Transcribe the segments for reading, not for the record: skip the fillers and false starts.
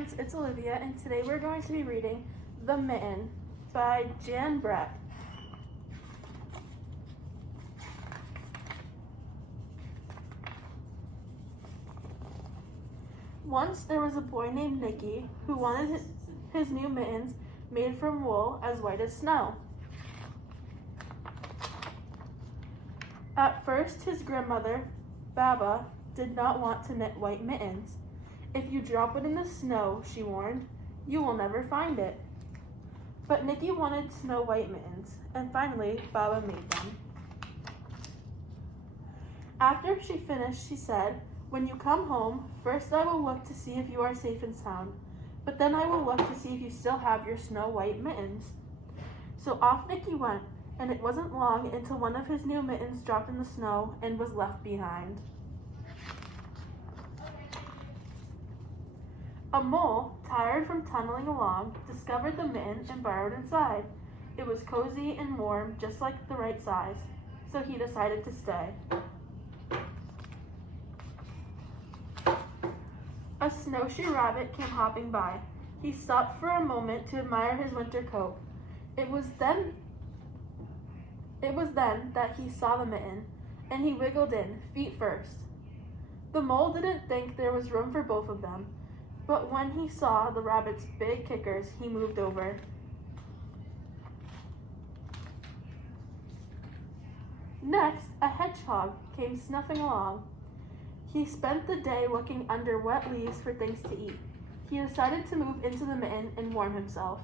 friends, it's Olivia, and today we're going to be reading The Mitten by Jan Brett. Once there was a boy named Nicky who wanted his new mittens made from wool as white as snow. At first, his grandmother, Baba, did not want to knit white mittens. "If you drop it in the snow," she warned, "you will never find it." But Nicky wanted snow white mittens, and finally Baba made them. After she finished, she said, "When you come home, first I will look to see if you are safe and sound, but then I will look to see if you still have your snow white mittens." So off Nicky went, and it wasn't long until one of his new mittens dropped in the snow and was left behind. A mole, tired from tunneling along, discovered the mitten and burrowed inside. It was cozy and warm, just like the right size, so he decided to stay. A snowshoe rabbit came hopping by. He stopped for a moment to admire his winter coat. It was then that he saw the mitten, and he wiggled in, feet first. The mole didn't think there was room for both of them, but when he saw the rabbit's big kickers, he moved over. Next, a hedgehog came snuffing along. He spent the day looking under wet leaves for things to eat. He decided to move into the mitten and warm himself.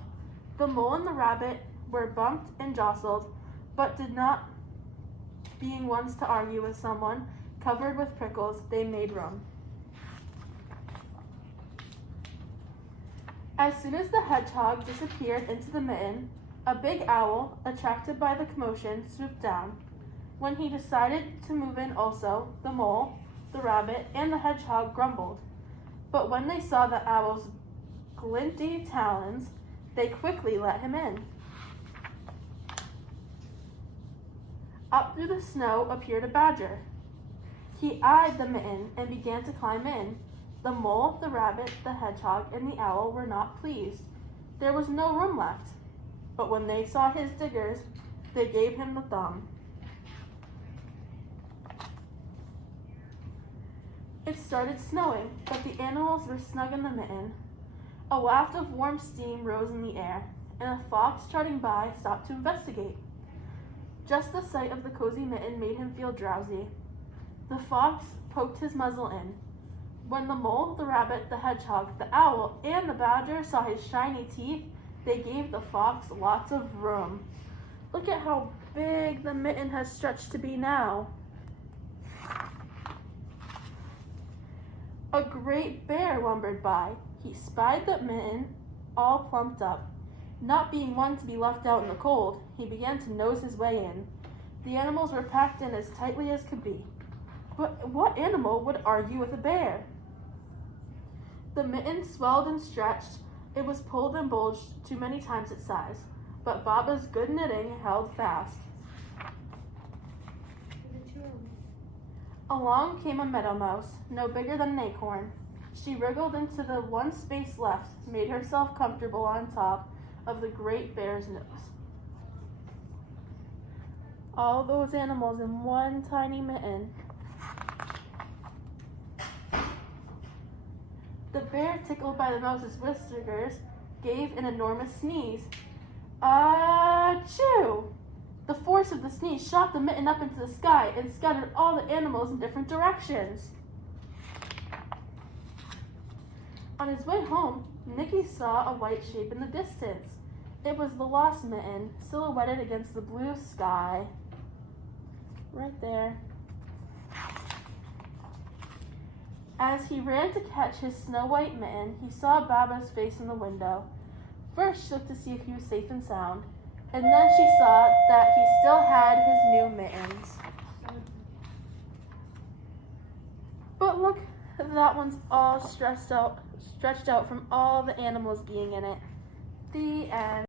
The mole and the rabbit were bumped and jostled, but did not, being ones to argue with someone covered with prickles, they made room. As soon as the hedgehog disappeared into the mitten, a big owl, attracted by the commotion, swooped down. When he decided to move in also, the mole, the rabbit, and the hedgehog grumbled. But when they saw the owl's glinty talons, they quickly let him in. Up through the snow appeared a badger. He eyed the mitten and began to climb in. The mole, the rabbit, the hedgehog, and the owl were not pleased. There was no room left. But when they saw his diggers, they gave him the thumb. It started snowing, but the animals were snug in the mitten. A waft of warm steam rose in the air, and a fox trotting by stopped to investigate. Just the sight of the cozy mitten made him feel drowsy. The fox poked his muzzle in. When the mole, the rabbit, the hedgehog, the owl, and the badger saw his shiny teeth, they gave the fox lots of room. Look at how big the mitten has stretched to be now. A great bear lumbered by. He spied the mitten all plumped up. Not being one to be left out in the cold, he began to nose his way in. The animals were packed in as tightly as could be. But what animal would argue with a bear? The mitten swelled and stretched. It was pulled and bulged too many times its size, but Baba's good knitting held fast. Along came a meadow mouse, no bigger than an acorn. She wriggled into the one space left, made herself comfortable on top of the great bear's nose. All those animals in one tiny mitten. The bear, tickled by the mouse's whiskers, gave an enormous sneeze. Achoo! The force of the sneeze shot the mitten up into the sky and scattered all the animals in different directions. On his way home, Nicky saw a white shape in the distance. It was the lost mitten, silhouetted against the blue sky. Right there. As he ran to catch his snow-white mitten, he saw Baba's face in the window. First, she looked to see if he was safe and sound, and then she saw that he still had his new mittens. But look, that one's all stretched out from all the animals being in it. The end.